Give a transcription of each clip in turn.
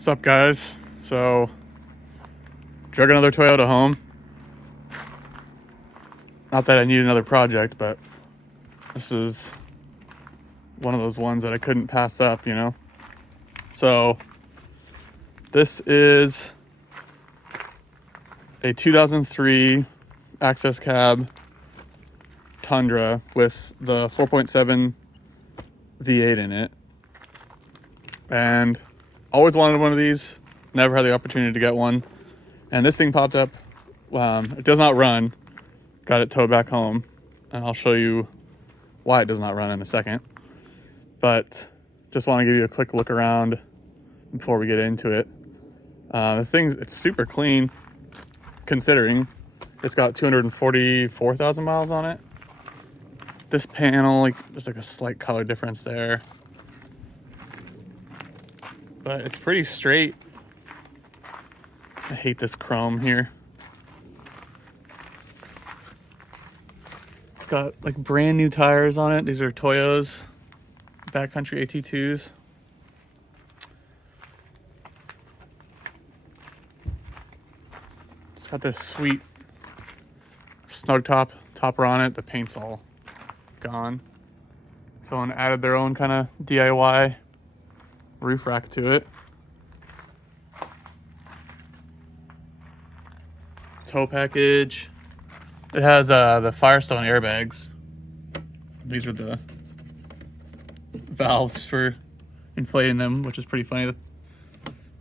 What's up, guys? So, drug another Toyota home. Not that I need another project, but this is one of those ones that I couldn't pass up, you know? So, this is a 2003 access cab Tundra with the 4.7 V8 in it. And always wanted one of these, never had the opportunity to get one. And this thing popped up. It does not run. Got it towed back home. And I'll show you why it does not run in a second. But just want to give you a quick look around before we get into it. It's super clean considering it's got 244,000 miles on it. This panel, there's a slight color difference there. But it's pretty straight. I hate this chrome here. It's got brand new tires on it. These are Toyo's backcountry AT2s. It's got this sweet snug topper on it. The paint's all gone. Someone added their own kind of DIY roof rack to it. Tow package. It has the Firestone airbags. These are the valves for inflating them, which is pretty funny.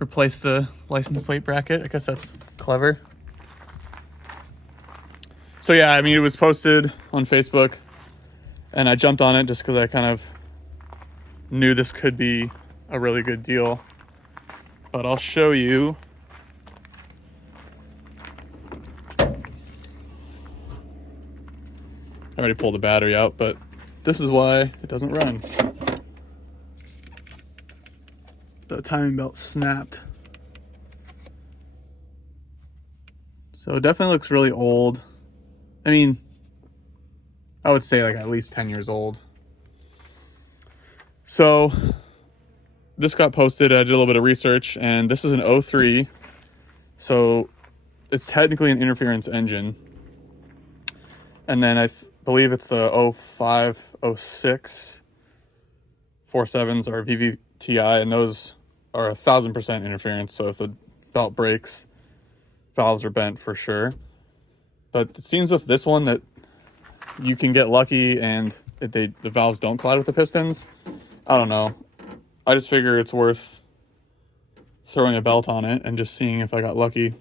Replace the license plate bracket. I guess that's clever. So yeah, I mean, it was posted on Facebook and I jumped on it just because I kind of knew this could be a really good deal. But I'll show you. I already pulled the battery out, but this is why it doesn't run. The timing belt snapped. So it definitely looks really old. I mean, I would say at least 10 years old. So this got posted. I did a little bit of research, and this is an 03. So it's technically an interference engine. And then I believe it's the 05, 06 47s are VVTi, and those are 1,000% interference. So if the belt breaks, valves are bent for sure. But it seems with this one that you can get lucky and the valves don't collide with the pistons. I don't know. I just figure it's worth throwing a belt on it and just seeing if I got lucky.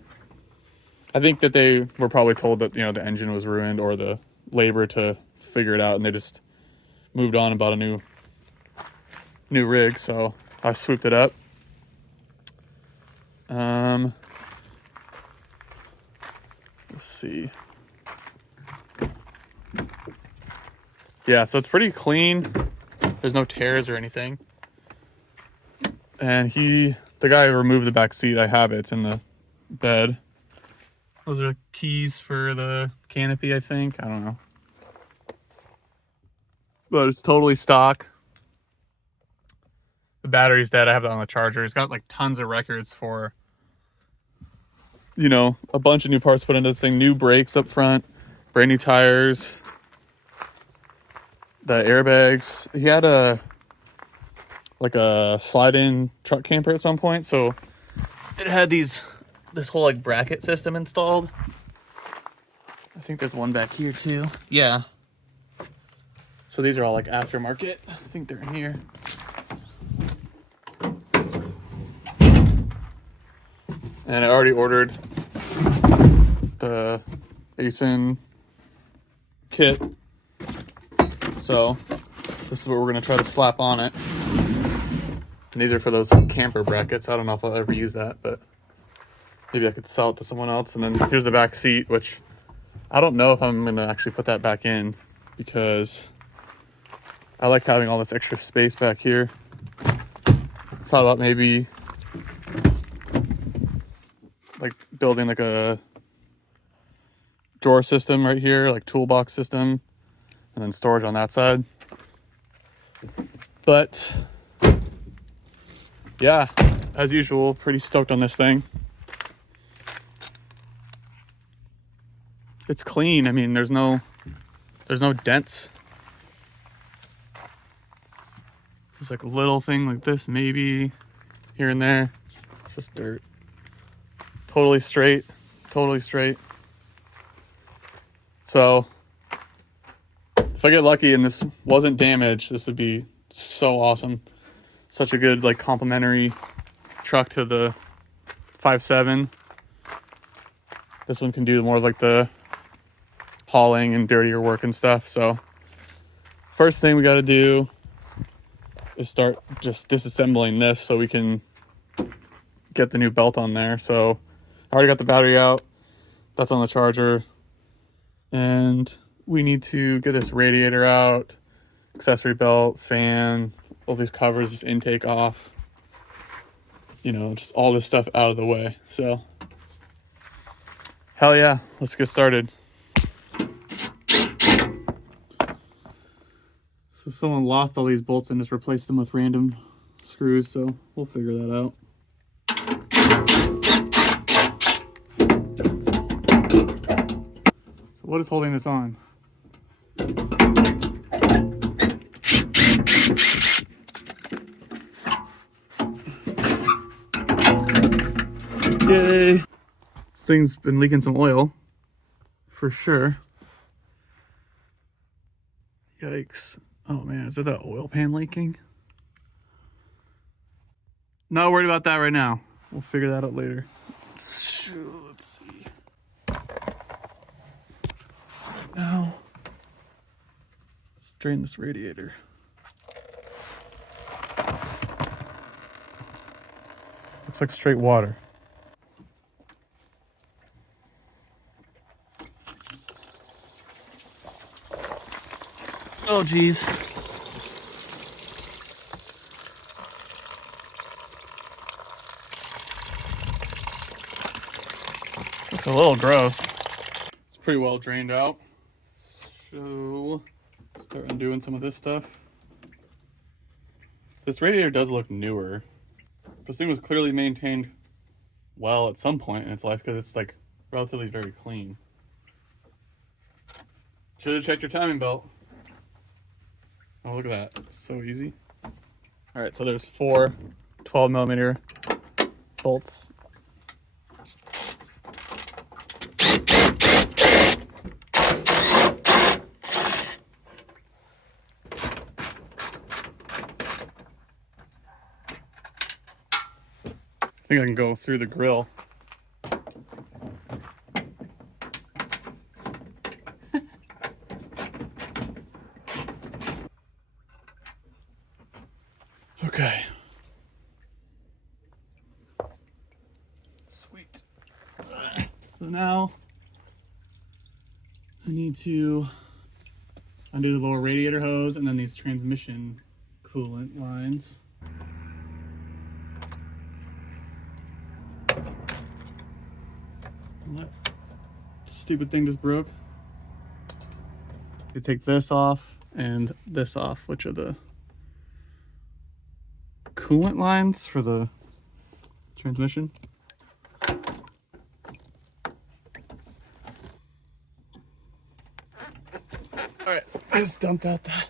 I think that they were probably told that, the engine was ruined or the labor to figure it out, and they just moved on and bought a new rig. So I swooped it up. Let's see. Yeah, so it's pretty clean. There's no tears or anything. And the guy removed the back seat. I have it. It's in the bed. Those are keys for the canopy, I think. I don't know. But it's totally stock. The battery's dead. I have that on the charger. It's got tons of records for, a bunch of new parts put into this thing. New brakes up front. Brand new tires. The airbags. He had a slide-in truck camper at some point, so it had this whole bracket system installed. I think there's one back here too. Yeah. So these are all aftermarket. I think they're in here. And I already ordered the ASIN kit. So this is what we're gonna try to slap on it. And these are for those camper brackets. I don't know if I'll ever use that, but maybe I could sell it to someone else. And then here's the back seat, which I don't know if I'm gonna actually put that back in because I like having all this extra space back here. Thought about maybe building a drawer system right here, toolbox system, and then storage on that side. But yeah, as usual, pretty stoked on this thing. It's clean. I mean, there's no dents. There's like a little thing like this, maybe here and there. It's just dirt. Totally straight, totally straight. So if I get lucky and this wasn't damaged, this would be so awesome. Such a good like complementary truck to the 5.7. This one can do more of like the hauling and dirtier work and stuff. So first thing we got to do is start just disassembling this so we can get the new belt on there. So I already got the battery out. That's on the charger. And we need to get this radiator out, accessory belt, fan, all these covers, this intake off. You know, just all this stuff out of the way. So hell yeah, let's get started. So someone lost all these bolts and just replaced them with random screws, so we'll figure that out. So what is holding this on? Yay! This thing's been leaking some oil, for sure. Yikes. Oh man, is it that oil pan leaking? Not worried about that right now. We'll figure that out later. Let's see. Now, let's drain this radiator. Looks like straight water. Oh geez. Looks a little gross. It's pretty well drained out. So start undoing some of this stuff. This radiator does look newer. This thing was clearly maintained well at some point in its life because it's like relatively very clean. Should have checked your timing belt. Oh, look at that. So easy. All right, so there's 4 12mm bolts. I think I can go through the grill. Okay. Sweet. So now I need to undo the lower radiator hose and then these transmission coolant lines. What stupid thing just broke? You take this off and this off, which are the coolant lines for the transmission. All right, I just dumped out that.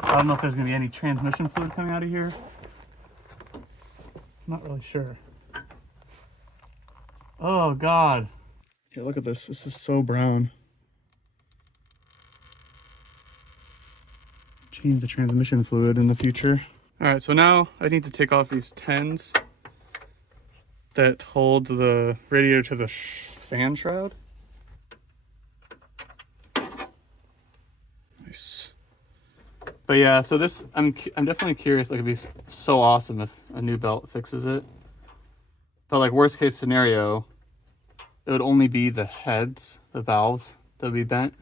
I don't know if there's gonna be any transmission fluid coming out of here. I'm not really sure. Oh God. Here, look at this. This is so brown. Change the transmission fluid in the future. All right, so now I need to take off these 10s that hold the radiator to the fan shroud. Nice. But yeah, so this, I'm definitely curious. Like, it'd be so awesome if a new belt fixes it. But like worst case scenario, it would only be the heads, the valves that would be bent.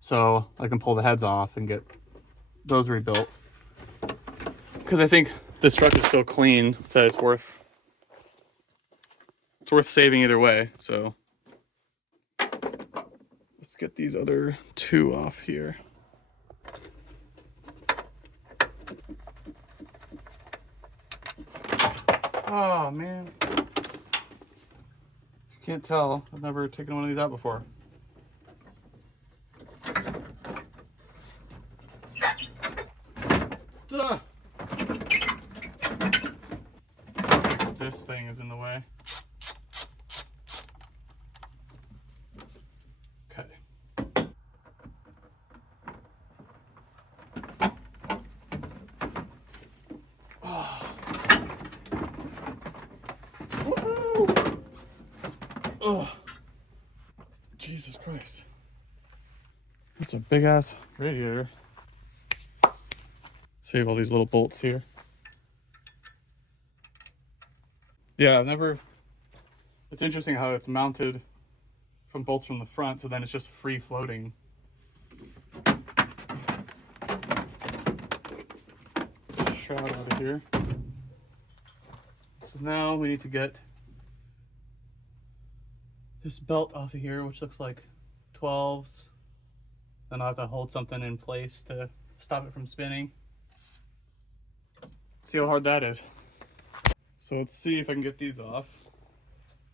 So I can pull the heads off and get those rebuilt. Because I think this truck is so clean that it's worth saving either way. So let's get these other 2 off here. Oh man. If you can't tell, I've never taken one of these out before. Duh. This thing is in the way. Okay. Oh. Woohoo! Oh. Jesus Christ. That's a big ass radiator. Save all these little bolts here. Yeah, I've never... It's interesting how it's mounted from bolts from the front, so then it's just free floating. Shroud out of here. So now we need to get this belt off of here, which looks like 12s. Then I'll have to hold something in place to stop it from spinning. See how hard that is. So let's see if I can get these off.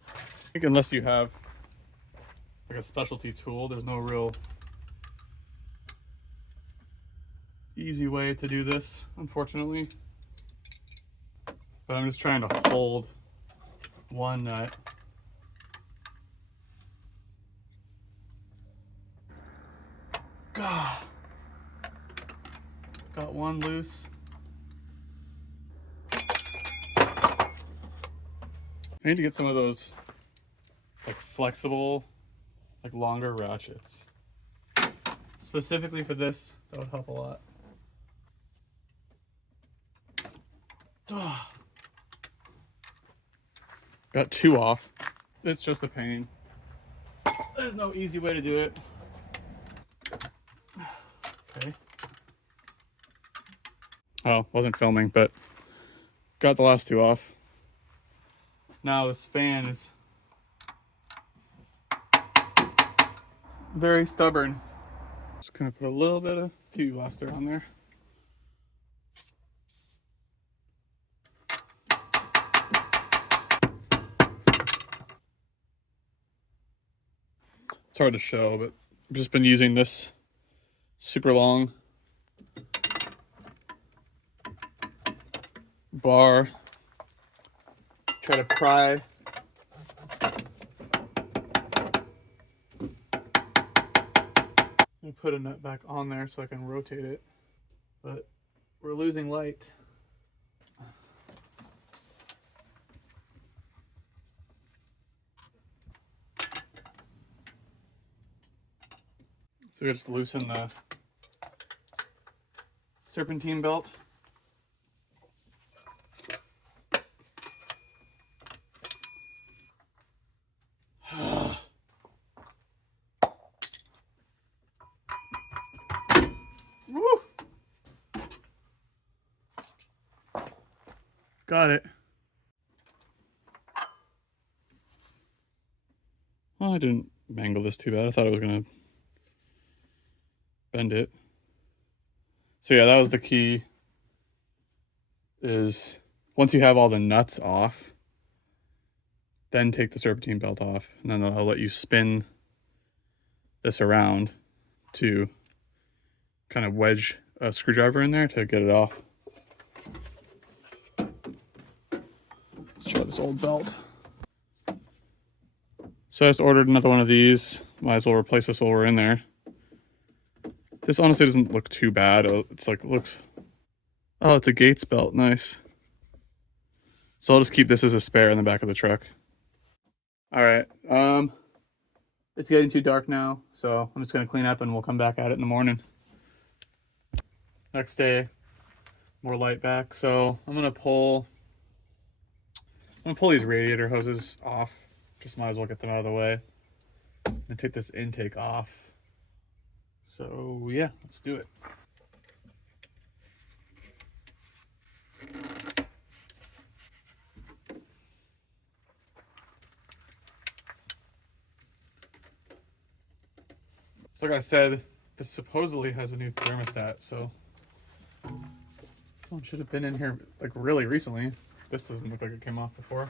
I think unless you have like a specialty tool, there's no real easy way to do this, unfortunately. But I'm just trying to hold one nut. God. Got one loose. I need to get some of those like flexible, like longer ratchets. Specifically for this, that would help a lot. Got two off. It's just a pain. There's no easy way to do it. Okay. Oh, wasn't filming, but got the last two off. Now this fan is very stubborn. Just gonna put a little bit of PU blaster on there. It's hard to show, but I've just been using this super long bar. Try to pry and put a nut back on there so I can rotate it, but we're losing light. So we just loosen the serpentine belt. Woo! Got it. Well, I didn't mangle this too bad. I thought I was gonna bend it. So yeah, that was the key, is once you have all the nuts off, then take the serpentine belt off, and then I'll let you spin this around to kind of wedge a screwdriver in there to get it off. Let's try this old belt. So I just ordered another one of these. Might as well replace this while we're in there. This honestly doesn't look too bad. It's like, it looks, oh, it's a Gates belt, nice. So I'll just keep this as a spare in the back of the truck. All right, it's getting too dark now, so I'm just gonna clean up and we'll come back at it in the morning. Next day, more light back. So I'm gonna pull these radiator hoses off. Just might as well get them out of the way. And take this intake off. So yeah, let's do it. So like I said, this supposedly has a new thermostat, so someone should have been in here like really recently. This doesn't look like it came off before.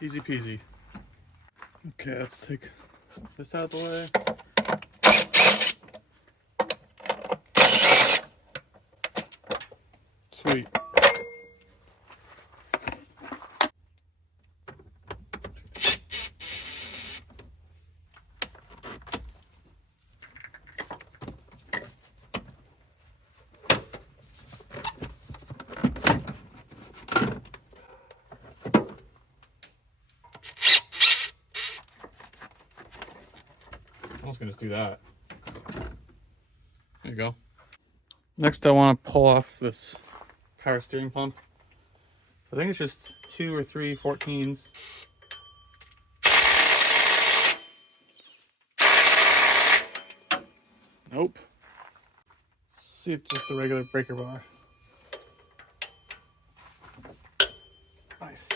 Easy peasy. Okay, let's take this out of the way. Sweet. I was gonna just do that. There you go. Next, I want to pull off this power steering pump. I think it's just 2 or 3 14s. Nope. Let's see if it's just a regular breaker bar. Nice.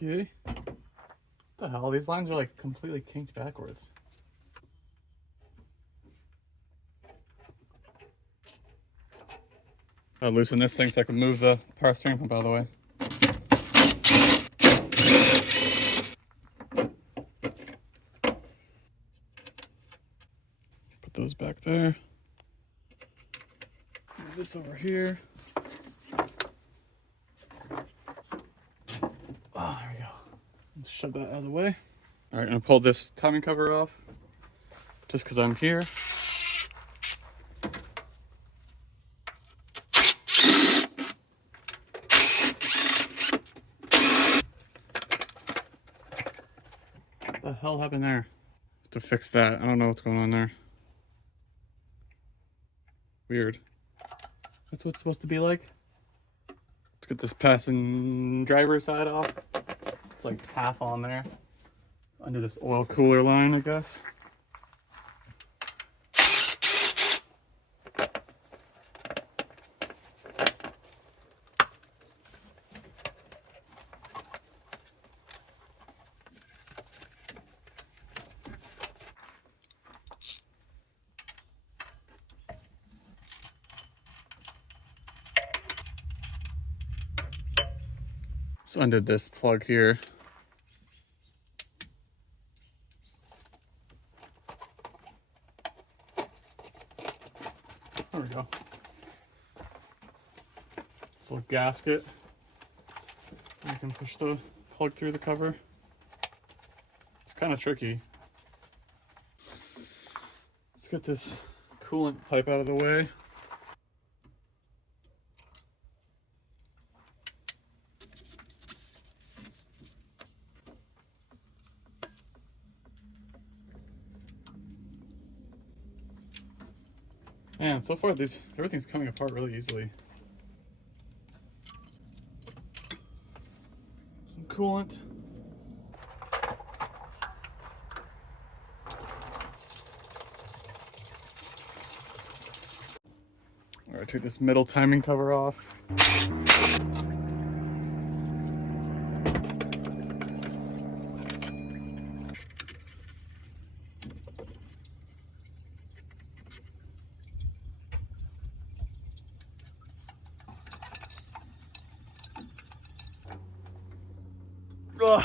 Okay. What the hell? These lines are like completely kinked backwards. I'll loosen this thing so I can move the power steering pump out of the way. Put those back there. Move this over here. Oh, there we go. Let's shove that out of the way. All right, I'm gonna pull this timing cover off just because I'm here. What the hell happened there? To fix that, I don't know what's going on there. Weird. That's what it's supposed to be like. Let's get this passenger driver side off. It's like half on there. Under this oil cooler line, I guess. So undid this plug here. There we go. This little gasket. You can push the plug through the cover. It's kind of tricky. Let's get this coolant pipe out of the way. Man, so far everything's coming apart really easily. Some coolant. All right, take this middle timing cover off. Ugh.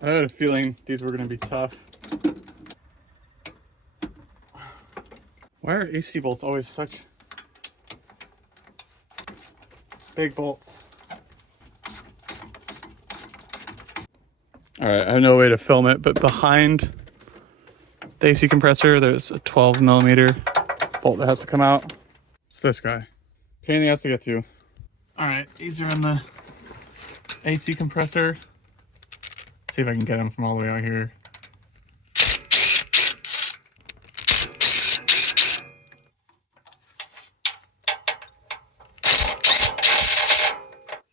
I had a feeling these were going to be tough. Why are AC bolts always such big bolts? All right, I have no way to film it, but behind the AC compressor, there's a 12mm bolt that has to come out. It's this guy. Pain in the ass to get to. All right, these are in the AC compressor. See if I can get them from all the way out here. It's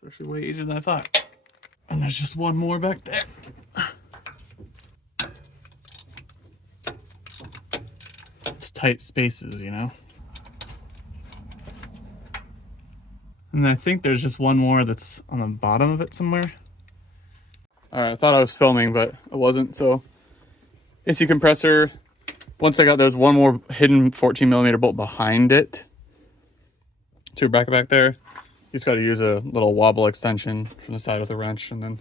actually way easier than I thought. And there's just one more back there. It's tight spaces, you know? And then I think there's just one more that's on the bottom of it somewhere. All right, I thought I was filming, but it wasn't. So AC compressor. Once I got, there's one more hidden 14mm bolt behind it. To your back there. You just got to use a little wobble extension from the side with a wrench, and then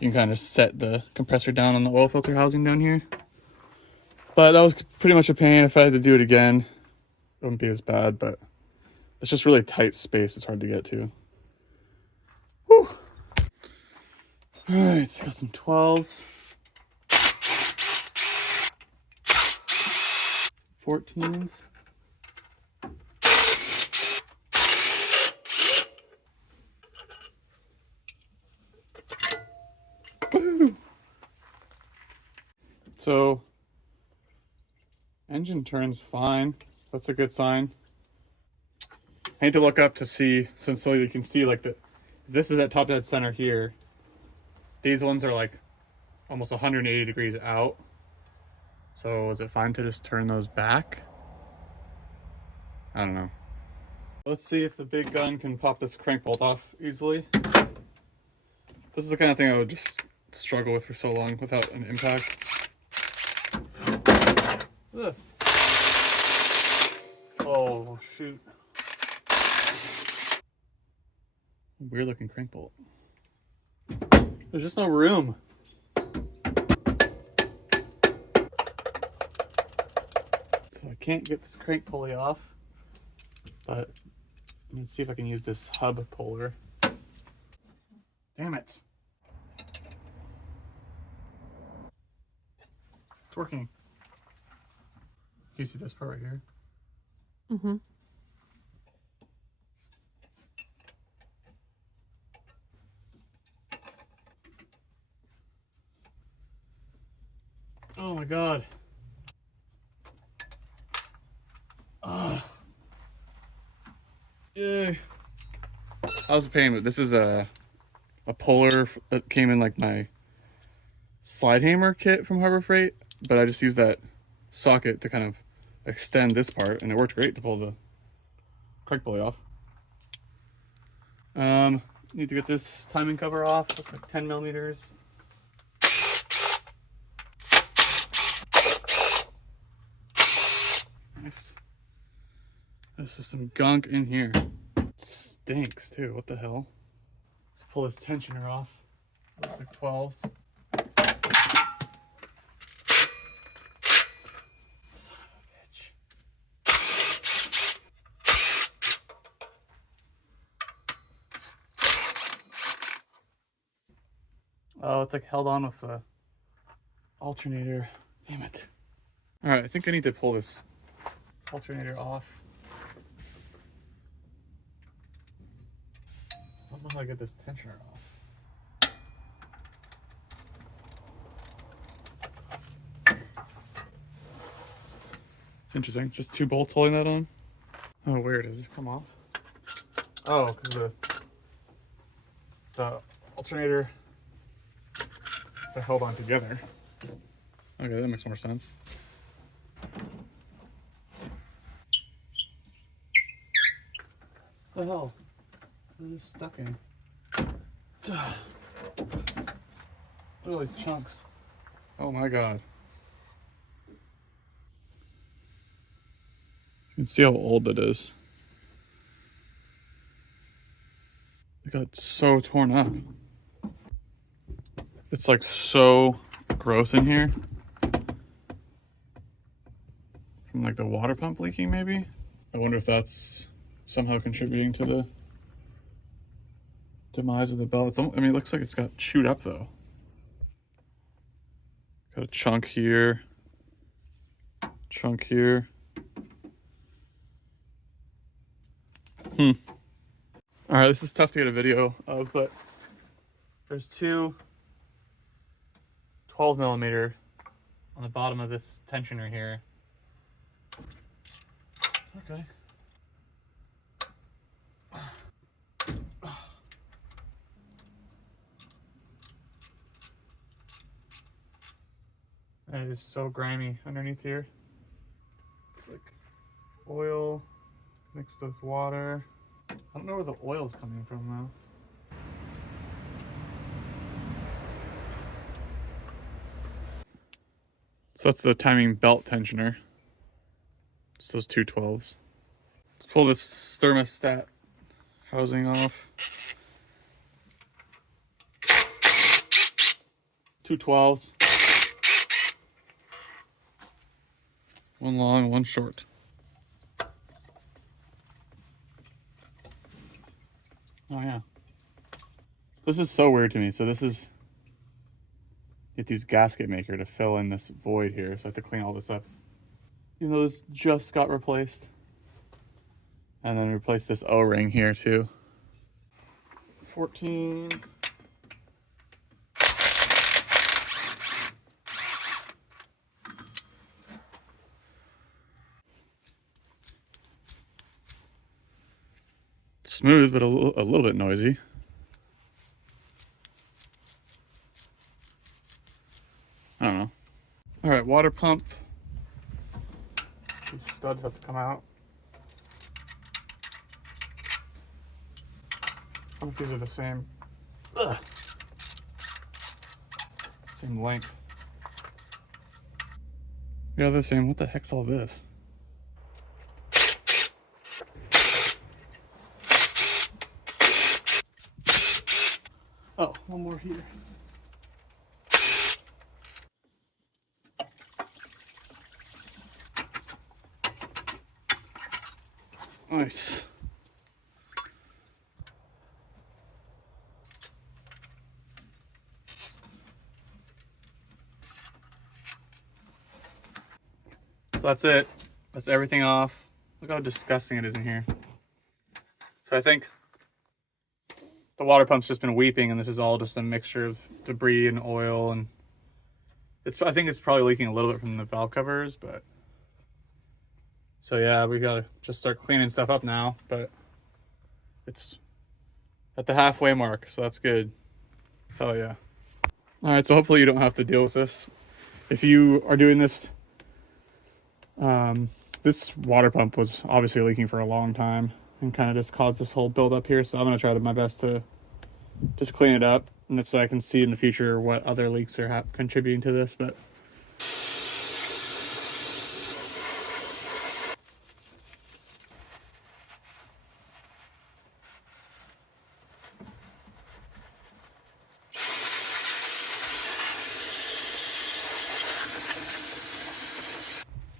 you can kind of set the compressor down on the oil filter housing down here. But that was pretty much a pain. If I had to do it again, it wouldn't be as bad, but it's just really tight space. It's hard to get to. Whew. All right, got some 12s. 14s. Woo. So, engine turns fine. That's a good sign. I need to look up to see, since so you can see like this is at top dead center here. These ones are like almost 180 degrees out. So is it fine to just turn those back? I don't know. Let's see if the big gun can pop this crank bolt off easily. This is the kind of thing I would just struggle with for so long without an impact. Ugh. Oh, shoot. Weird looking crank bolt. There's just no room. So I can't get this crank pulley off, but let's see if I can use this hub puller. Damn it. It's working. Do you see this part right here? Mm-hmm. Oh my god. Ugh. Yeah. I was a pain, but this is a puller that came in like my slide hammer kit from Harbor Freight, but I just used that socket to kind of extend this part, and it worked great to pull the crank pulley off. Need to get this timing cover off. It's like 10mm. Nice. This is some gunk in here. It stinks too. What the hell? Let's pull this tensioner off. Looks like 12s. Son of a bitch. Oh, it's like held on with the alternator. Damn it. All right, I think I need to pull this alternator off. I don't know how to get this tensioner off. It's interesting. Just two bolts holding that on. Oh, weird. Does this come off? Oh, because the alternator are held on together. Okay, that makes more sense. What the hell? What is stuck in? Look at all these chunks. Oh my god. You can see how old it is. It got so torn up. It's like so gross in here. From like the water pump leaking maybe? I wonder if that's somehow contributing to the demise of the belt. I mean, it looks like it's got chewed up though. Got a chunk here. Chunk here. All right, this is tough to get a video of, but there's two 12mm on the bottom of this tensioner here. Okay. And it is so grimy underneath here. It's like oil mixed with water. I don't know where the oil's coming from though. So that's the timing belt tensioner. It's those 212s. Let's pull this thermostat housing off. 212s. One long, one short. Oh yeah. This is so weird to me. So this is, you have to use gasket maker to fill in this void here. So I have to clean all this up. Even though this just got replaced. And then replace this O-ring here too. 14. Smooth, but a little bit noisy. I don't know. All right, water pump. These studs have to come out. I don't know if these are the same. Ugh. Same length. Yeah, they're the same. What the heck's all this? Oh, one more here. Nice. So that's it. That's everything off. Look how disgusting it is in here. So I think the water pump's just been weeping, and this is all just a mixture of debris and oil, and I think it's probably leaking a little bit from the valve covers, but so yeah, we gotta just start cleaning stuff up now, but it's at the halfway mark, so that's good. Hell yeah. All right, so hopefully you don't have to deal with this. If you are doing this, this water pump was obviously leaking for a long time and kind of just caused this whole build up here. So I'm gonna try my best to just clean it up, and so I can see in the future what other leaks are contributing to this. But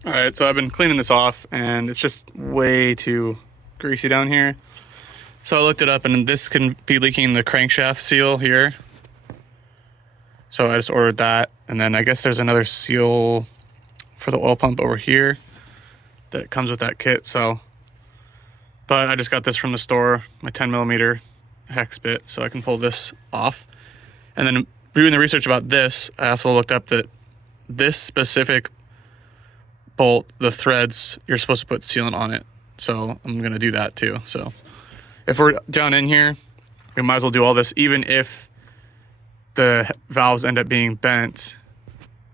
all right, so I've been cleaning this off, and it's just way too greasy down here. So I looked it up, and this can be leaking the crankshaft seal here. So I just ordered that, and then I guess there's another seal for the oil pump over here that comes with that kit. So, but I just got this from the store, my 10mm hex bit, so I can pull this off. And then doing the research about this, I also looked up that this specific bolt, the threads, you're supposed to put sealant on it. So I'm gonna do that too. So if we're down in here, we might as well do all this. Even if the valves end up being bent,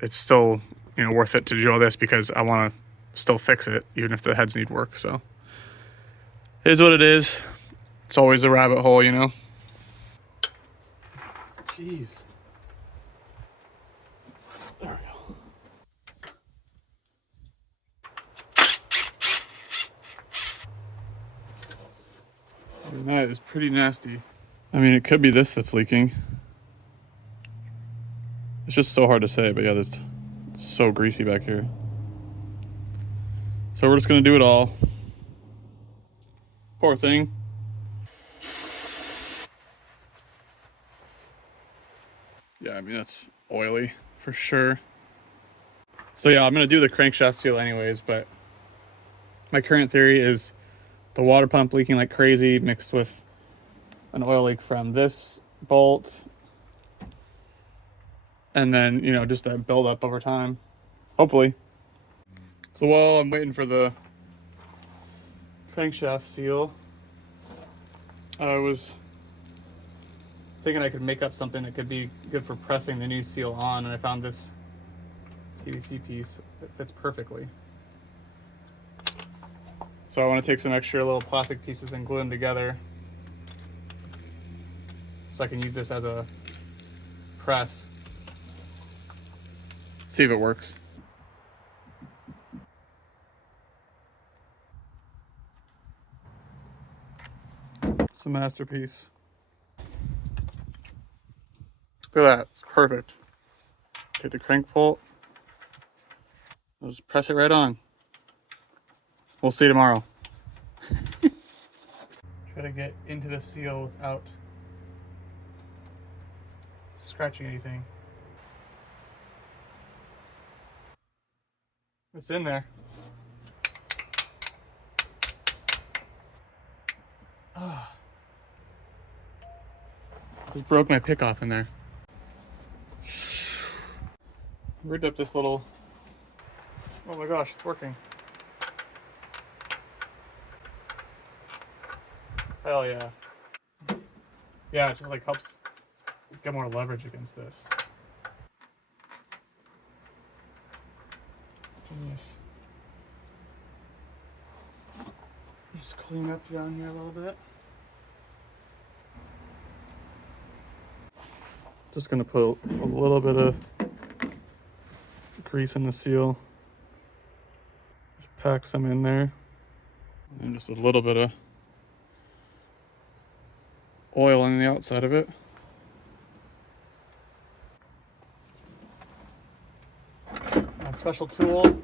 it's still, you know, worth it to do all this because I want to still fix it, even if the heads need work. So it is what it is. It's always a rabbit hole, you know. Jeez. There we go. And that is pretty nasty. I mean, it could be this that's leaking. It's just so hard to say, but yeah, it's so greasy back here. So we're just gonna do it all. Poor thing. Yeah, I mean, that's oily for sure. So yeah, I'm gonna do the crankshaft seal anyways, but my current theory is the water pump leaking like crazy mixed with an oil leak from this bolt. And then, you know, just that build up over time, hopefully. So while I'm waiting for the crankshaft seal, I was thinking I could make up something that could be good for pressing the new seal on, and I found this PVC piece that fits perfectly. So I want to take some extra little plastic pieces and glue them together so I can use this as a press. See if it works. It's a masterpiece. Look at that, it's perfect. Take the crank bolt, just press it right on. We'll see you tomorrow. Try to get into the seal without scratching anything. It's in there. Ah. Just broke my pick off in there. Rigged up this little, oh my gosh, it's working. Hell yeah. Yeah, it just like helps get more leverage against this. Genius. Just clean up down here a little bit. Just gonna put a little bit of grease in the seal. Just pack some in there. And just a little bit of oil on the outside of it. A special tool.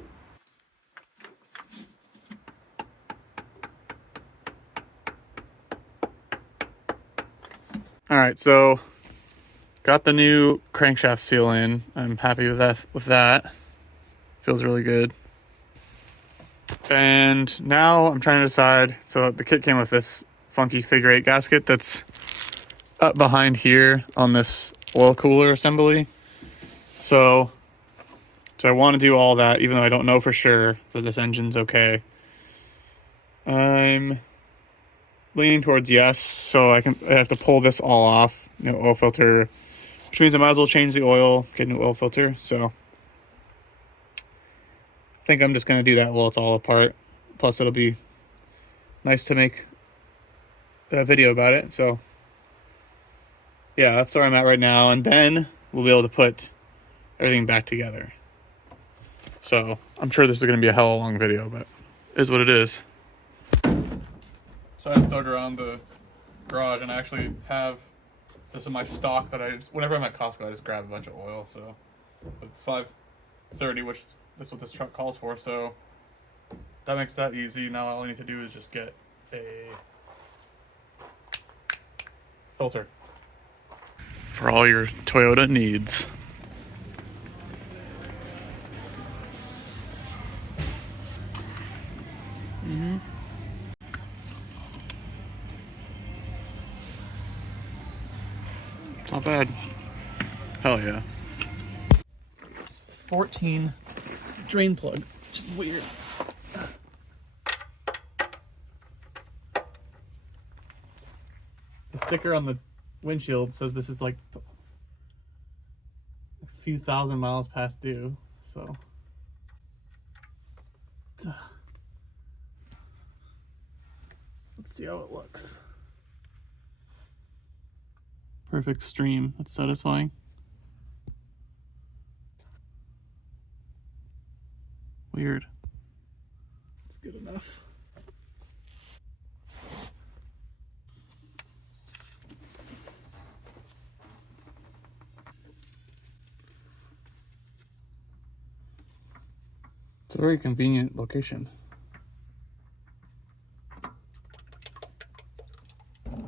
All right, so got the new crankshaft seal in. I'm happy with that. Feels really good. And now I'm trying to decide, so the kit came with this funky figure 8 gasket that's up behind here on this oil cooler assembly. So I want to do all that, even though I don't know for sure that this engine's okay. I'm leaning towards yes, so I have to pull this all off, oil filter, which means I might as well change the oil, get a new oil filter. So I think I'm just going to do that while it's all apart. Plus it'll be nice to make a video about it. So yeah, that's where I'm at right now. And then we'll be able to put everything back together. So I'm sure this is going to be a hell of a long video, but it is what it is. So I just dug around the garage and I actually have this in my stock that I just, whenever I'm at Costco, I just grab a bunch of oil. So it's 530, which is what this truck calls for. So that makes that easy. Now all I need to do is just get a filter for all your Toyota needs. It's not bad. Hell yeah. 14 drain plug, which is weird. The sticker on the windshield says this is like a few thousand miles past due, so. Let's see how it looks. Perfect stream, that's satisfying. Weird. It's good enough. It's a very convenient location. I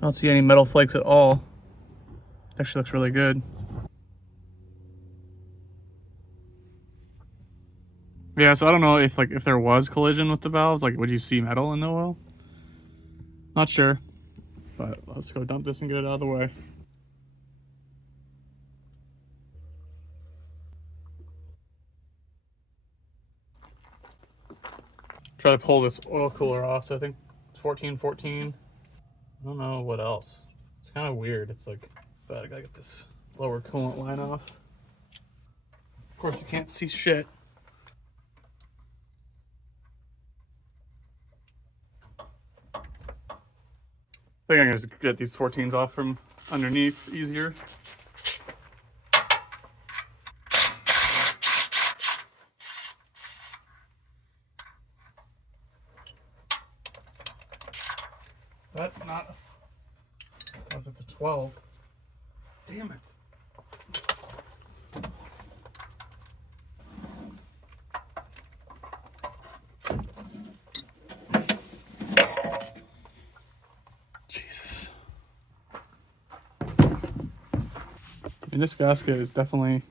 don't see any metal flakes at all. Actually looks really good. Yeah, so I don't know if there was collision with the valves, would you see metal in the oil? Not sure, but let's go dump this and get it out of the way. Try to pull this oil cooler off. So I think it's 1414. I don't know what else. It's kind of weird. It's like, but I gotta get this lower coolant line off. Of course, you can't see shit. I think I can just get these 14s off from underneath easier. Is that not... Oh, it's a 12. Damn it. Jesus. And this gasket is definitely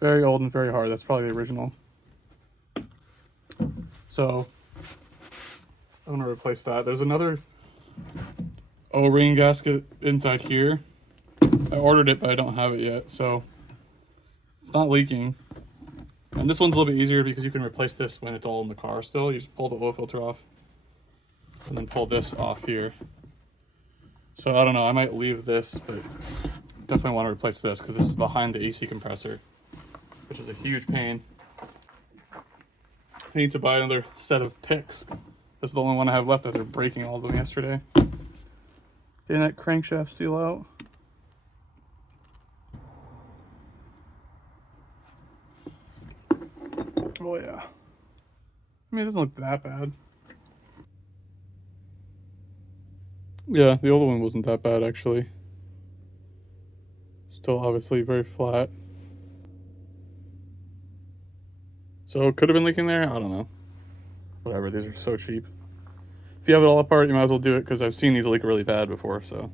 very old and very hard. That's probably the original. So I'm gonna replace that. There's another O-ring gasket inside here. I ordered it, but I don't have it yet, so it's not leaking. And this one's a little bit easier because you can replace this when it's all in the car still. You just pull the oil filter off and then pull this off here. So I don't know, I might leave this, but definitely want to replace this because this is behind the AC compressor, which is a huge pain. I need to buy another set of picks. This is the only one I have left after breaking all of them yesterday. Didn't that crankshaft seal out? Oh yeah. I mean, it doesn't look that bad. Yeah, the old one wasn't that bad actually. Still obviously very flat. So it could have been leaking there? I don't know. Whatever, these are so cheap. If you have it all apart, you might as well do it because I've seen these leak really bad before, so.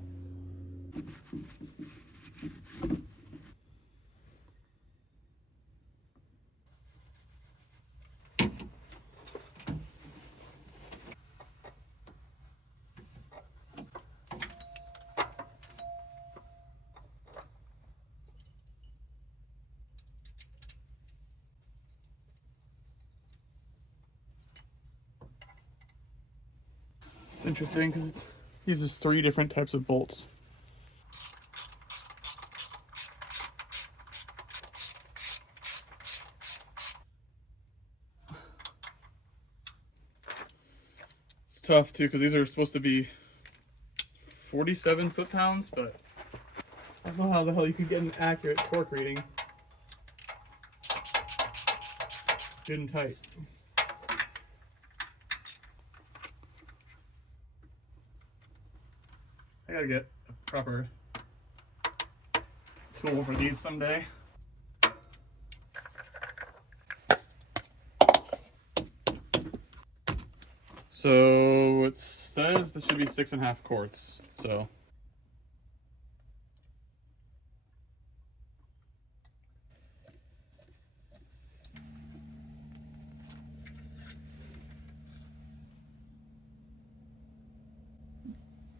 It's interesting because it uses 3 different types of bolts. It's tough too because these are supposed to be 47 foot-pounds, but I don't know how the hell you can get an accurate torque reading. Good and tight. I gotta get a proper tool for these someday. So it says this should be 6.5 quarts. So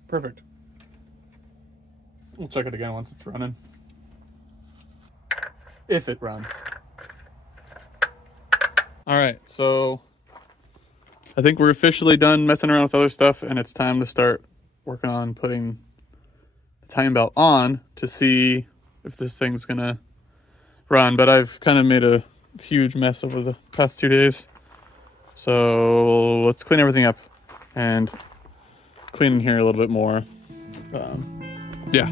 perfect. We'll check it again once it's running. If it runs. All right, so I think we're officially done messing around with other stuff and it's time to start working on putting the timing belt on to see if this thing's gonna run. But I've kind of made a huge mess over the past 2 days. So let's clean everything up and clean in here a little bit more. Yeah.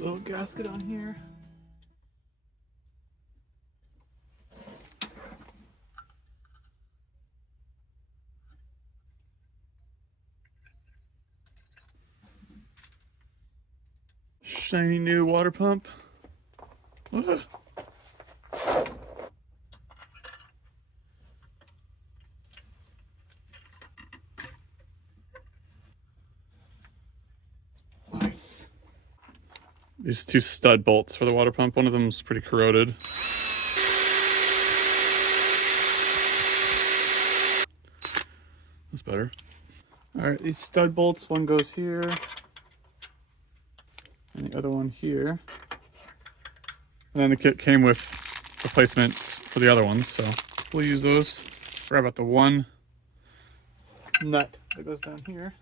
Little gasket on here. Shiny new water pump. Ugh. Nice. these two stud bolts for the water pump. One of them's pretty corroded. That's better. All right, these stud bolts, one goes here and the other one here. And then the kit came with replacements for the other ones, so we'll use those. Forgot about the one nut that goes down here.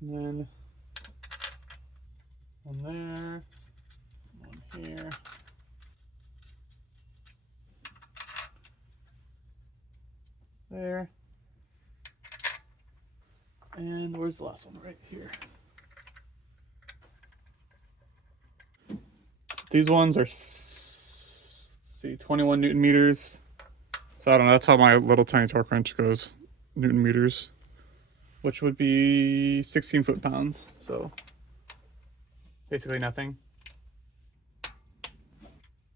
And then one there, one here. There. And where's the last one? Right here. These ones are, let's see, 21 Newton meters. So I don't know, that's how my little tiny torque wrench goes, Newton meters, which would be 16 foot-pounds. So basically nothing.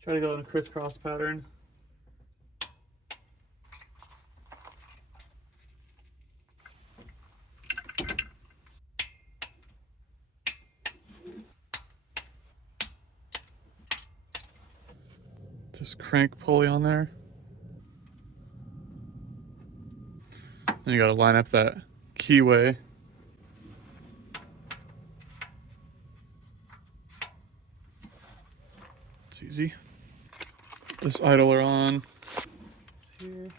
Try to go in a crisscross pattern. This crank pulley on there. Then you gotta line up that keyway. It's easy. This idler on here.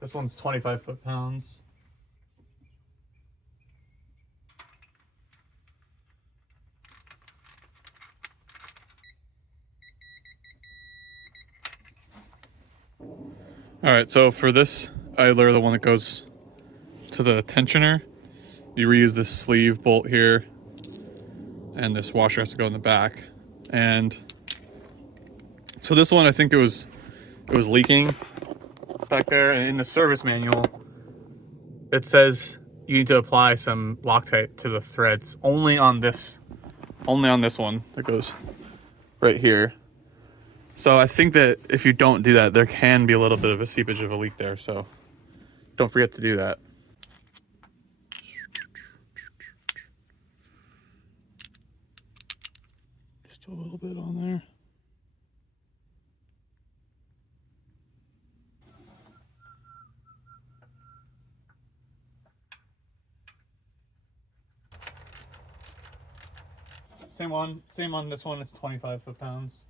This one's 25 foot-pounds. All right, so for this idler, the one that goes to the tensioner, you reuse this sleeve bolt here, and this washer has to go in the back. And so this one, I think it was leaking back there, and in the service manual, it says you need to apply some Loctite to the threads only on this one that goes right here. So I think that if you don't do that, there can be a little bit of a seepage of a leak there. So don't forget to do that. Just a little bit on there. Same on this one, it's 25 foot-pounds.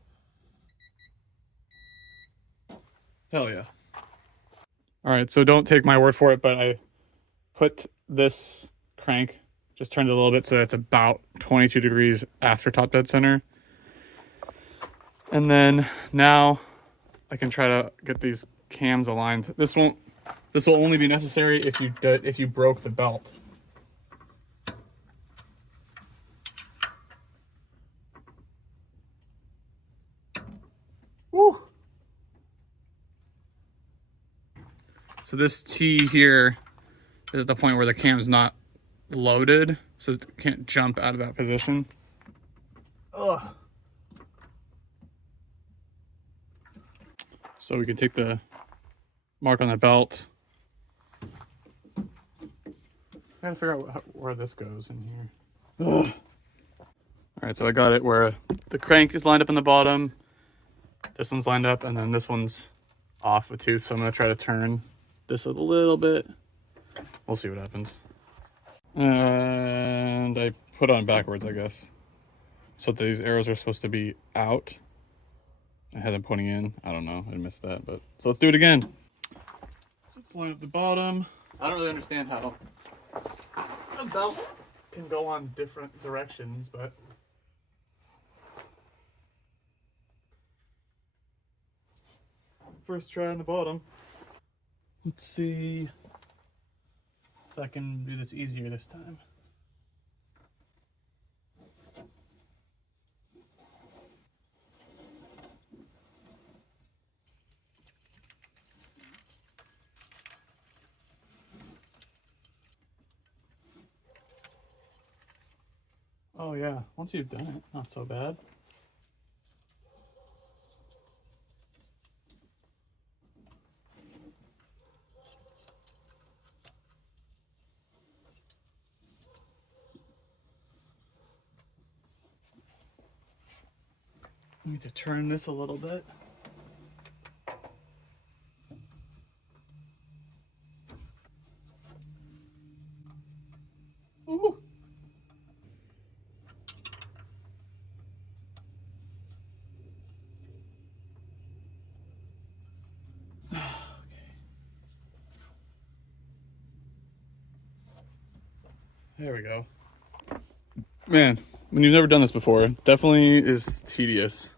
Hell yeah. All right, so don't take my word for it, but I put this crank, just turned it a little bit so it's about 22 degrees after top dead center. And then now I can try to get these cams aligned. This will only be necessary if you broke the belt. Woo! So this T here is at the point where the cam is not loaded, so it can't jump out of that position. Ugh. So we can take the mark on the belt. I gotta figure out where this goes in here. Ugh. All right, so I got it where the crank is lined up in the bottom. This one's lined up, and then this one's off a tooth. So I'm gonna try to turn this a little bit. We'll see what happens. And I put on backwards, I guess. So these arrows are supposed to be out. I had them pointing in. I don't know. I missed that, but so let's do it again. So let's line up the bottom. I don't really understand how a belt can go on different directions, but first try on the bottom. Let's see if I can do this easier this time. Oh yeah, once you've done it, not so bad. I need to turn this a little bit. Ooh. There we go. Man, when you've never done this before, definitely is tedious.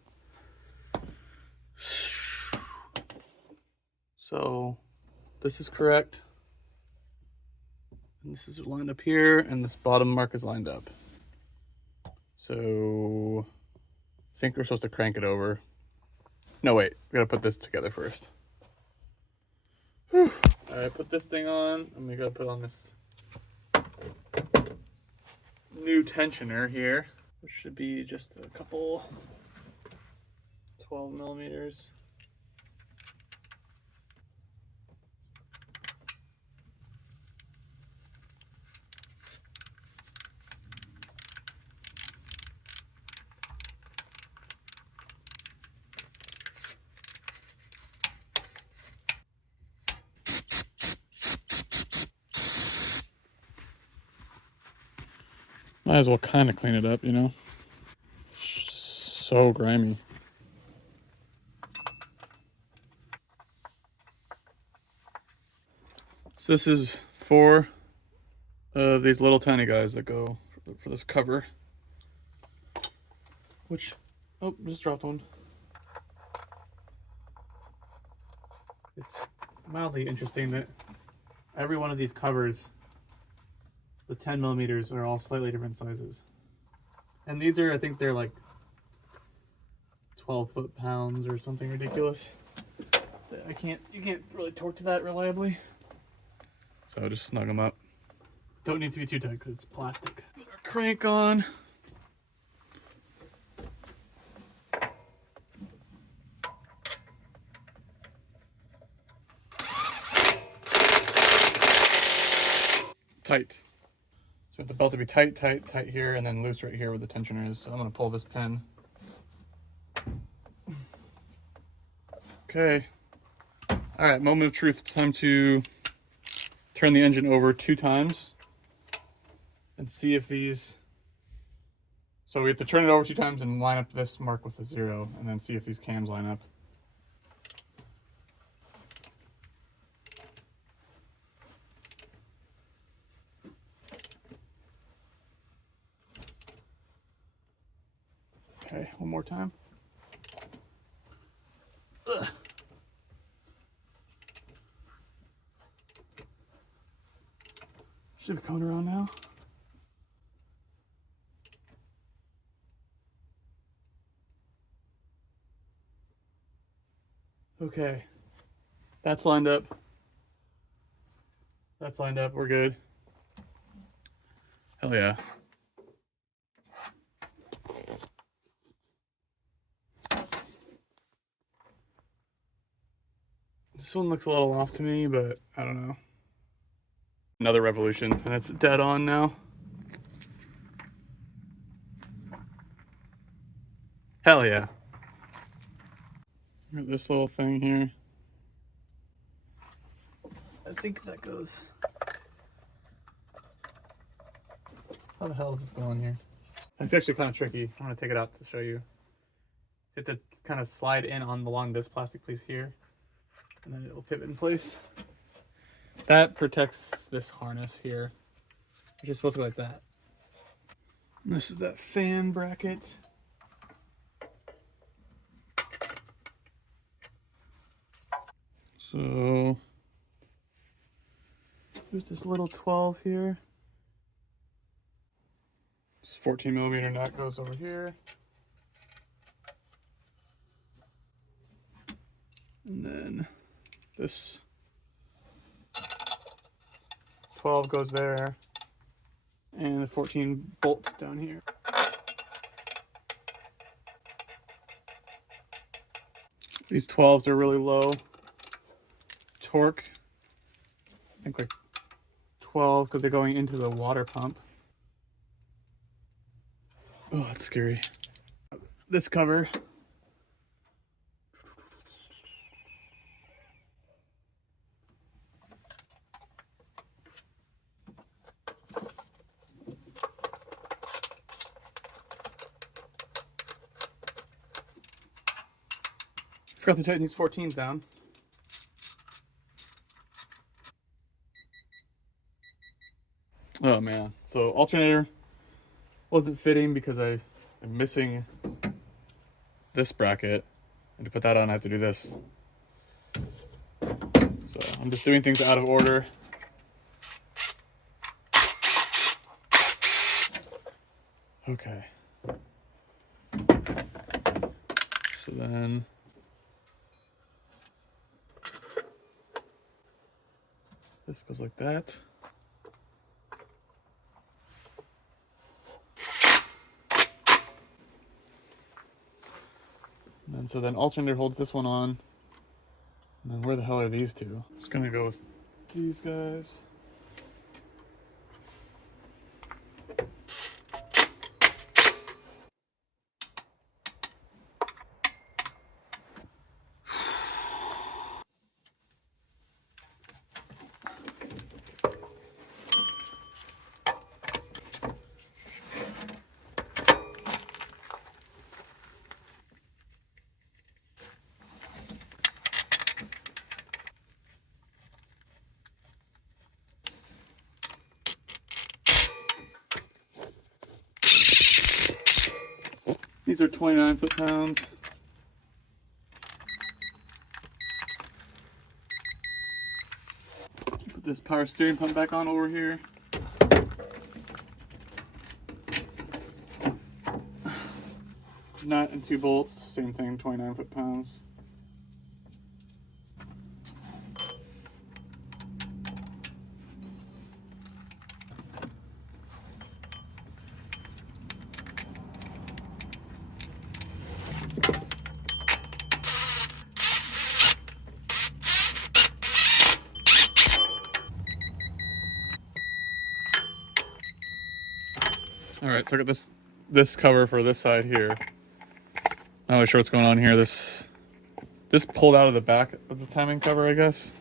So this is correct. And this is lined up here, and this bottom mark is lined up. So I think we're supposed to crank it over. No, wait, we gotta put this together first. Whew. All right, put this thing on, and we gotta put on this new tensioner here, which should be just a couple 12 millimeters. Might as well kind of clean it up, you know? So grimy. So this is 4 of these little tiny guys that go for this cover. Which, oh, just dropped one. It's mildly interesting that every one of these covers, the 10 millimeters, are all slightly different sizes. And these are, I think they're like 12 foot-pounds or something ridiculous. You can't really torque to that reliably. So just snug them up. Don't need to be too tight because it's plastic. Put our crank on. Tight. So the belt to be tight, tight, tight here, and then loose right here where the tensioner is. So I'm gonna pull this pin. Okay. All right, moment of truth. Time to turn the engine over 2 times and see if these, so we have to turn it over 2 times and line up this mark with a 0 and then see if these cams line up. Okay, one more time. Ugh. Should be coming around now. Okay, that's lined up. That's lined up, we're good. Hell yeah. This one looks a little off to me, but I don't know. Another revolution, and it's dead on now. Hell yeah. This little thing here. I think that goes. How the hell does this go on here? It's actually kind of tricky. I'm gonna take it out to show you. You have to kind of slide in along this plastic piece here, and then it'll pivot in place. That protects this harness here, which is supposed to go like that. And this is that fan bracket. So there's this little 12 here. This 14 millimeter nut goes over here. And then this 12 goes there. And the 14 bolt down here. These 12s are really low torque. I think like 12 because they're going into the water pump. Oh, that's scary. This cover Forgot to tighten these 14s down. Oh man, so alternator wasn't fitting because I'm missing this bracket, and to put that on I have to do this. So I'm just doing things out of order. Okay. So then this goes like that. And so then alternator holds this one on. And then where the hell are these two? Just gonna go with these guys. These are 29 foot-pounds. Put this power steering pump back on over here. Nut and 2 bolts, same thing, 29 foot-pounds. All right, so I got this cover for this side here. Not really sure what's going on here. This pulled out of the back of the timing cover, I guess.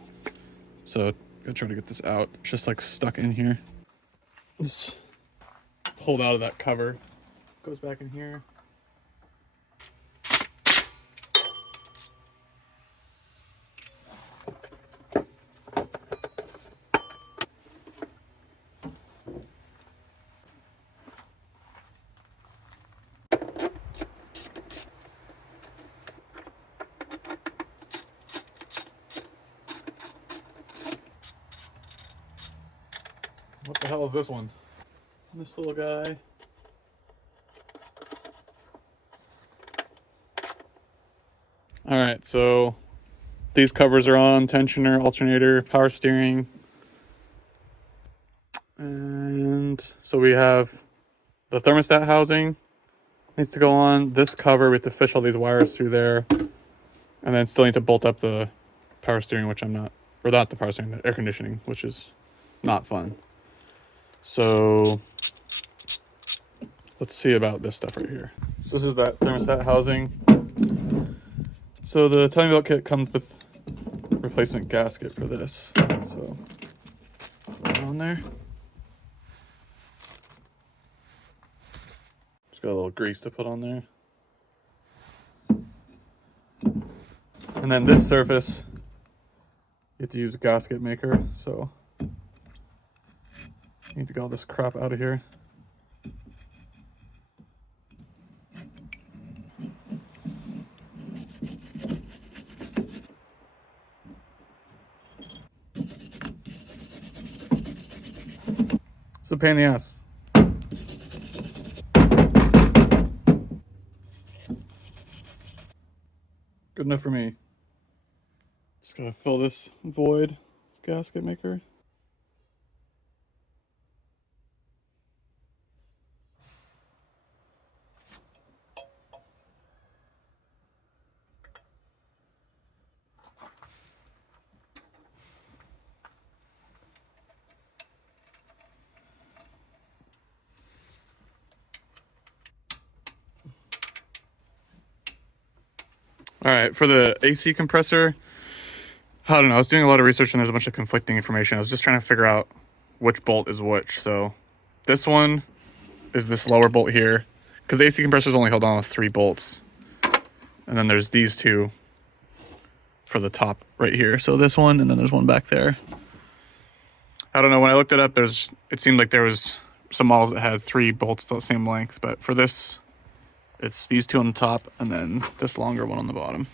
So gotta try to get this out. It's just like stuck in here. This pulled out of that cover. Goes back in here. What the hell is this one? This little guy. All right, so these covers are on: tensioner, alternator, power steering. And so we have the thermostat housing needs to go on. This cover, we have to fish all these wires through there. And then still need to bolt up the power steering, which I'm not, or not the power steering, the air conditioning, which is not fun. So let's see about this stuff right here. So this is that thermostat housing. So the timing belt kit comes with replacement gasket for this. So put that on there. Just got a little grease to put on there. And then this surface, you have to use a gasket maker. So you need to get all this crap out of here. It's a pain in the ass. Good enough for me. Just gotta fill this void gasket maker. All right, for the AC compressor, I don't know. I was doing a lot of research and there's a bunch of conflicting information. I was just trying to figure out which bolt is which. So this one is this lower bolt here, because the AC compressor is only held on with 3 bolts. And then there's these two for the top right here. So this one, and then there's one back there. I don't know, when I looked it up, it seemed like there was some models that had 3 bolts the same length, but for this, it's these 2 on the top and then this longer one on the bottom.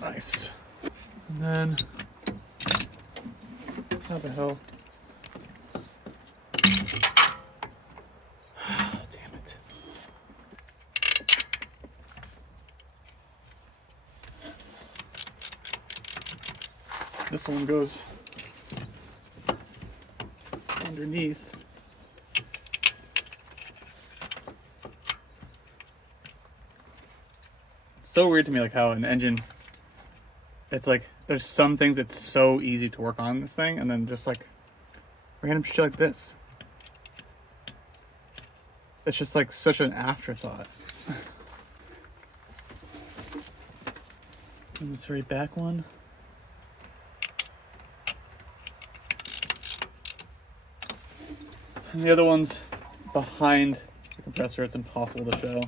Nice. And then, how the hell? Damn it. This one goes underneath. It's so weird to me, like how an engine, it's like there's some things it's so easy to work on this thing, and then just like random shit like this. It's just like such an afterthought. And this very back one. And the other one's behind the compressor. It's impossible to show.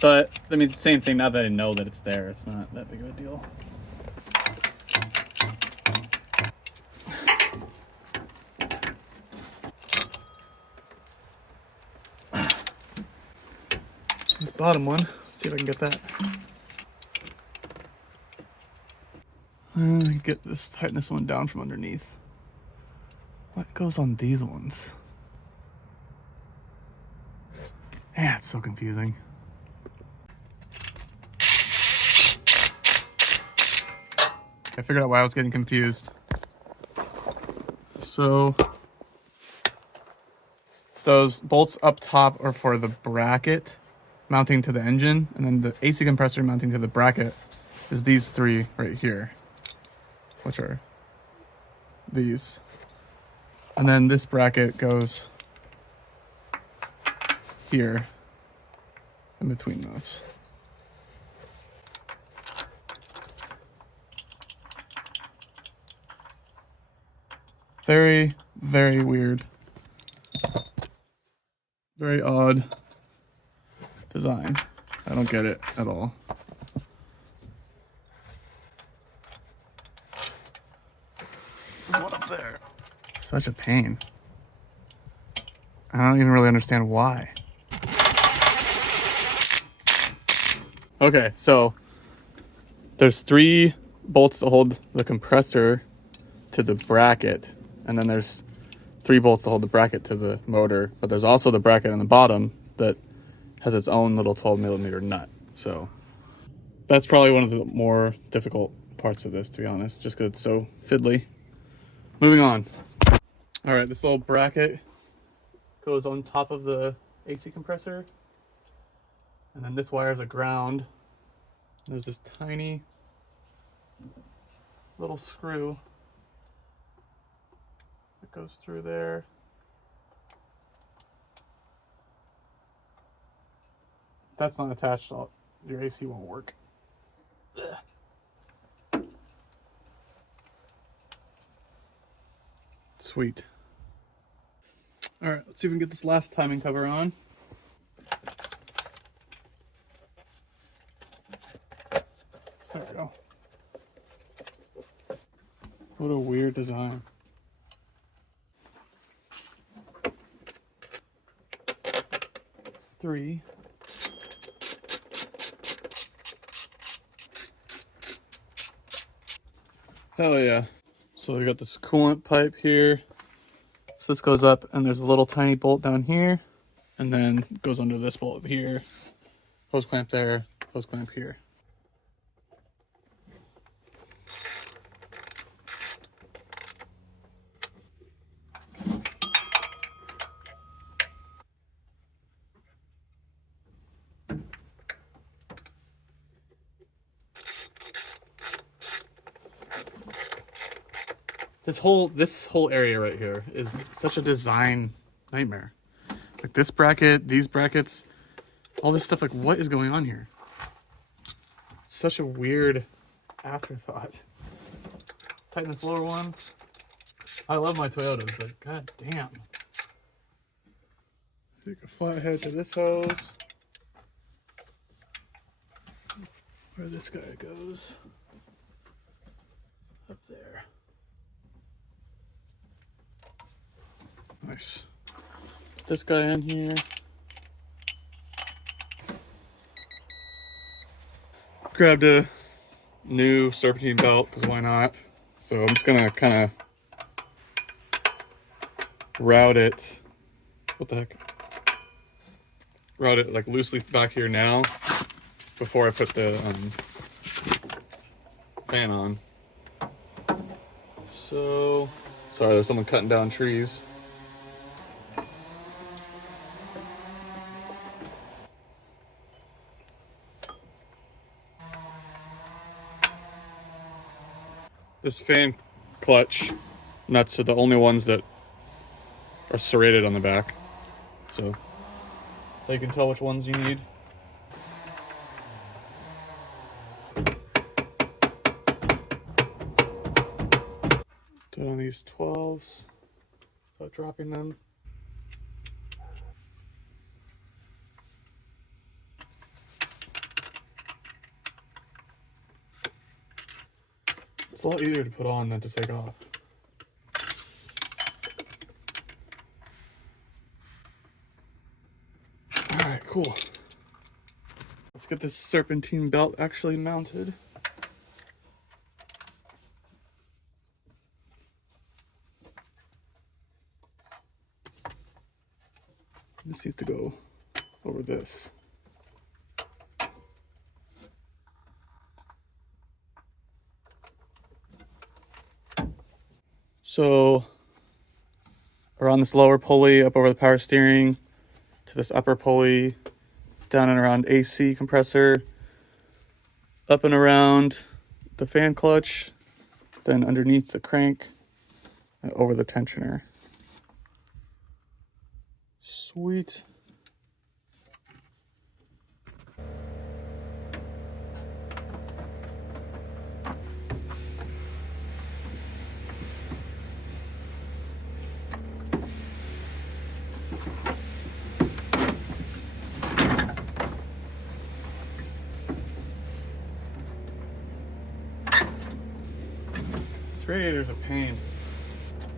But, I mean, same thing. Now that I know that it's there, it's not that big of a deal. This bottom one, let's see if I can get that. Get this, tighten this one down from underneath. What goes on these ones? Yeah, it's so confusing. I figured out why I was getting confused. So those bolts up top are for the bracket mounting to the engine, and then the AC compressor mounting to the bracket is these 3 right here, which are these. And then this bracket goes here in between those. Very, very weird. Very odd design. I don't get it at all. There's one up there. Such a pain. I don't even really understand why. Okay, so there's 3 bolts to hold the compressor to the bracket, and then there's 3 bolts to hold the bracket to the motor, but there's also the bracket on the bottom that has its own little 12mm nut. So that's probably one of the more difficult parts of this, to be honest, just because it's so fiddly. Moving on. All right, this little bracket goes on top of the AC compressor, and then this wire is a ground. There's this tiny little screw that goes through there. If that's not attached, your AC won't work. Ugh. Sweet. All right, let's see if we can get this last timing cover on. There we go. What a weird design. It's 3. Hell yeah. So we got this coolant pipe here. So this goes up, and there's a little tiny bolt down here, and then it goes under this bolt here. Hose clamp there, hose clamp here. This whole area right here is such a design nightmare. Like this bracket, these brackets, all this stuff, like what is going on here? Such a weird afterthought. Tighten this lower one. I love my Toyotas, but god damn. Take a flathead to this hose. Where this guy goes. Up there. Nice. Put this guy in here. Grabbed a new serpentine belt, because why not? So I'm just gonna kind of route it. What the heck? Route it like loosely back here now before I put the fan on. So, sorry, there's someone cutting down trees. This fan clutch nuts are the only ones that are serrated on the back. So you can tell which ones you need. Put on these 12s without dropping them. It's a lot easier to put on than to take off. All right, cool. Let's get this serpentine belt actually mounted. This needs to go over this. So around this lower pulley, up over the power steering, to this upper pulley, down and around AC compressor, up and around the fan clutch, then underneath the crank, and over the tensioner. Sweet. This radiator's a pain.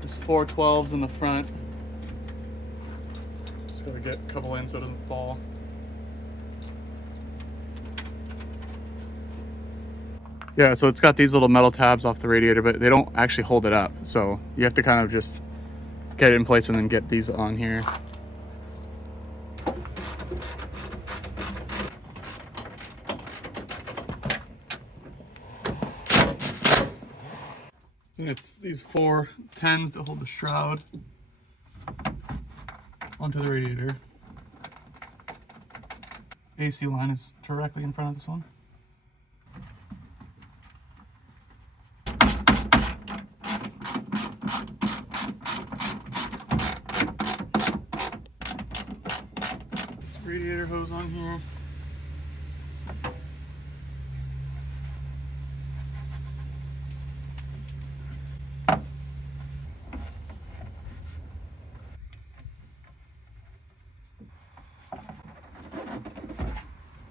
There's 4 12s in the front. Just gotta get a couple in so it doesn't fall. Yeah, so it's got these little metal tabs off the radiator, but they don't actually hold it up. So you have to kind of just get it in place and then get these on here. And it's these 4 10s that hold the shroud onto the radiator. AC line is directly in front of this one. This radiator hose on here.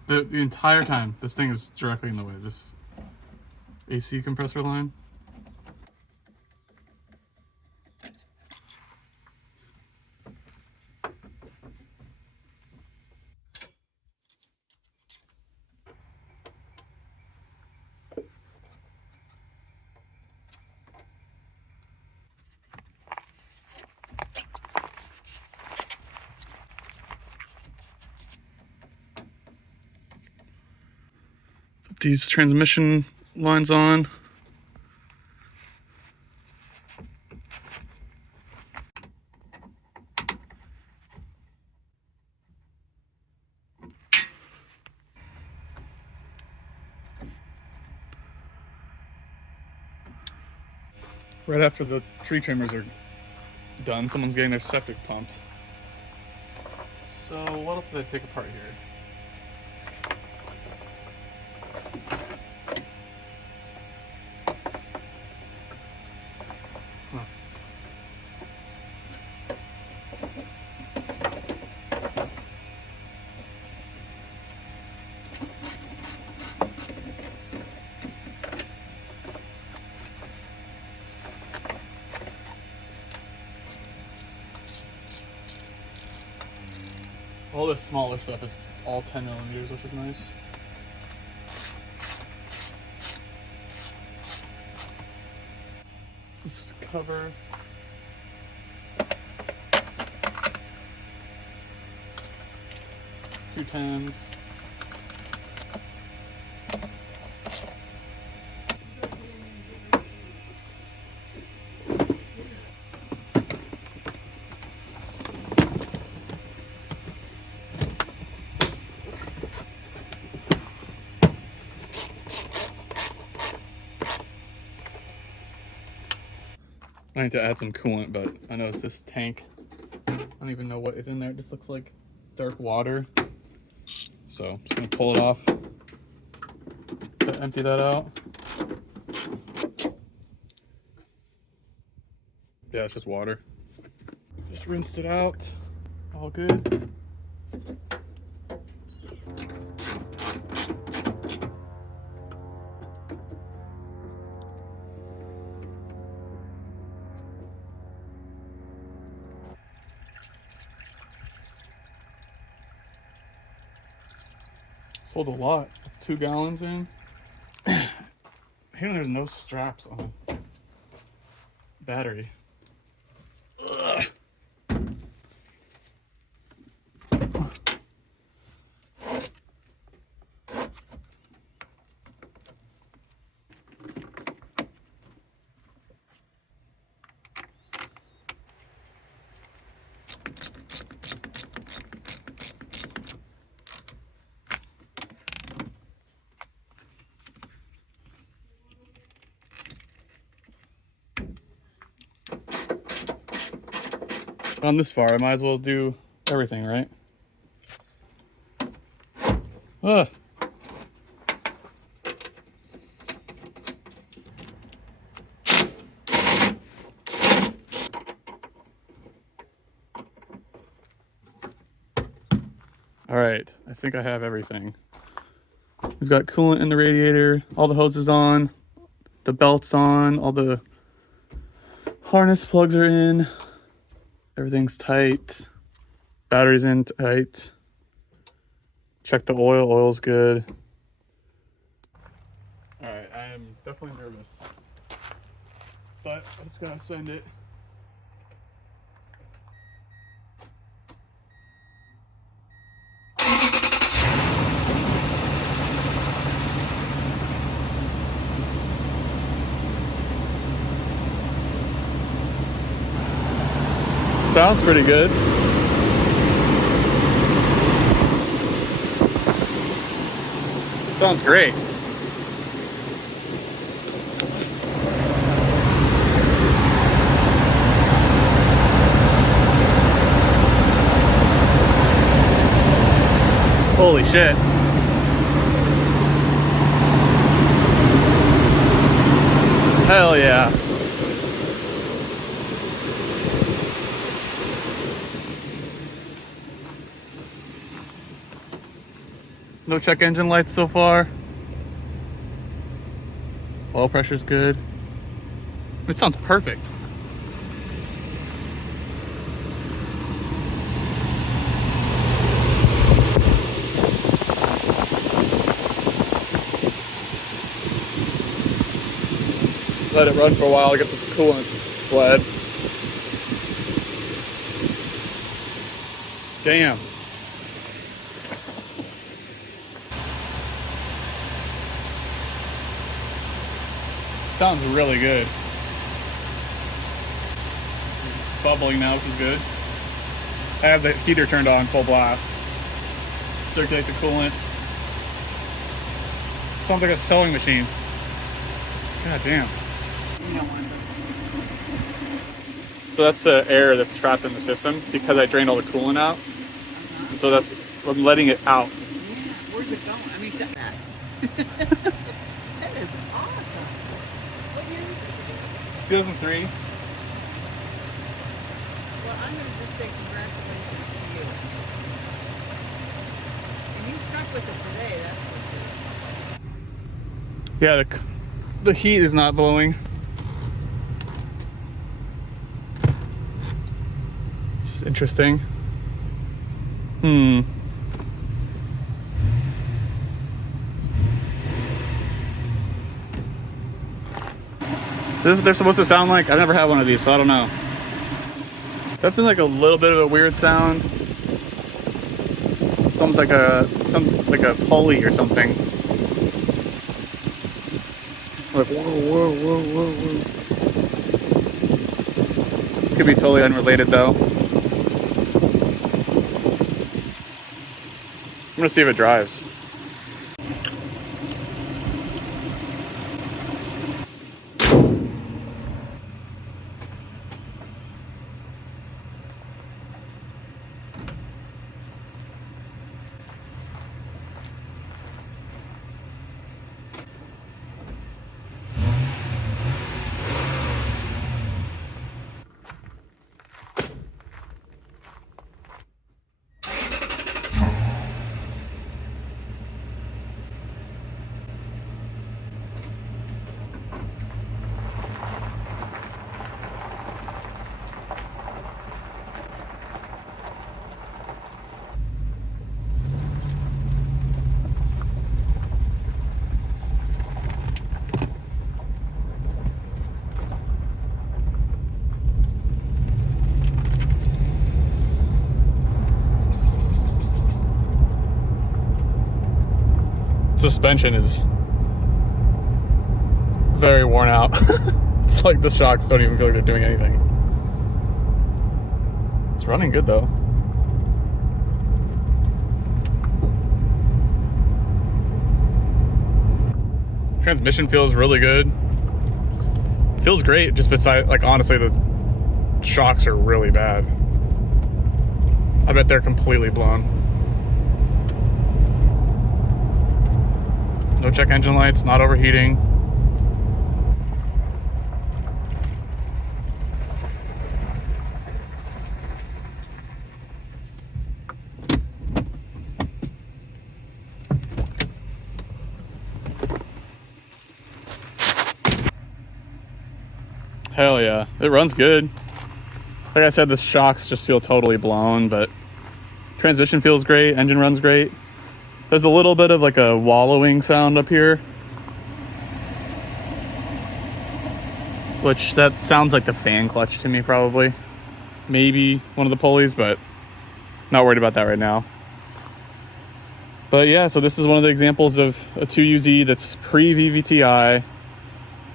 The entire time, this thing is directly in the way. This AC compressor line. Put these transmission lines on. Right after the tree trimmers are done, someone's getting their septic pumped. So what else did I take apart here? Huh. All this smaller stuff is all 10 millimeters, which is nice. Just cover. Two 10s. I need to add some coolant, but I noticed this tank, I don't even know what is in there. It just looks like dark water. So I'm just gonna pull it off to empty that out. Yeah, it's just water. Just rinsed it out, all good. Holds a lot. It's 2 gallons in. I hate when there's no straps on the battery. Ugh. On this far, I might as well do everything, right? Ugh. All right, I think I have everything. We've got coolant in the radiator, all the hoses on, the belt's on, all the harness plugs are in. Everything's tight. Battery's in tight. Check the oil. Oil's good. Alright, I am definitely nervous. But I just gotta send it. Sounds pretty good. Sounds great. Holy shit. Hell yeah. No check engine lights so far. Oil pressure's good. It sounds perfect. Let it run for a while to get this coolant bled. Damn. Sounds really good. It's bubbling now, which is good. I have the heater turned on full blast. Circulate the coolant. Sounds like a sewing machine. God damn. So that's the air that's trapped in the system because I drained all the coolant out. And so I'm letting it out. Yeah, where's it going? I mean, that is awesome. What year is it? 2003. Well, I'm going to just say congratulations to you. And you stuck with it today, that's for sure. Yeah, the heat is not blowing. Just interesting. This is what they're supposed to sound like? I've never had one of these, so I don't know. Definitely like a little bit of a weird sound. It's almost like a pulley or something. Like whoa, whoa, whoa, whoa. Could be totally unrelated though. I'm gonna see if it drives. Suspension is very worn out. It's like the shocks don't even feel like they're doing anything. It's running good though. Transmission feels really good. Feels great, just beside, like, honestly, the shocks are really bad. I bet they're completely blown. No check engine lights, not overheating. Hell yeah, it runs good. Like I said, the shocks just feel totally blown, but transmission feels great, engine runs great. There's a little bit of like a wallowing sound up here, which that sounds like the fan clutch to me probably. Maybe one of the pulleys, but not worried about that right now. But yeah, so this is one of the examples of a 2UZ that's pre-VVTi,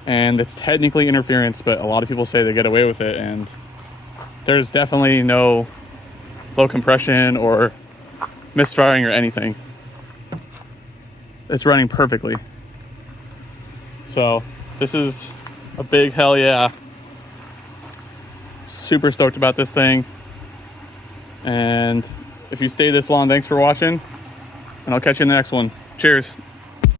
and it's technically interference, but a lot of people say they get away with it, and there's definitely no low compression or misfiring or anything. It's running perfectly. So this is a big hell yeah. Super stoked about this thing. And if you stay this long, thanks for watching, and I'll catch you in the next one. Cheers.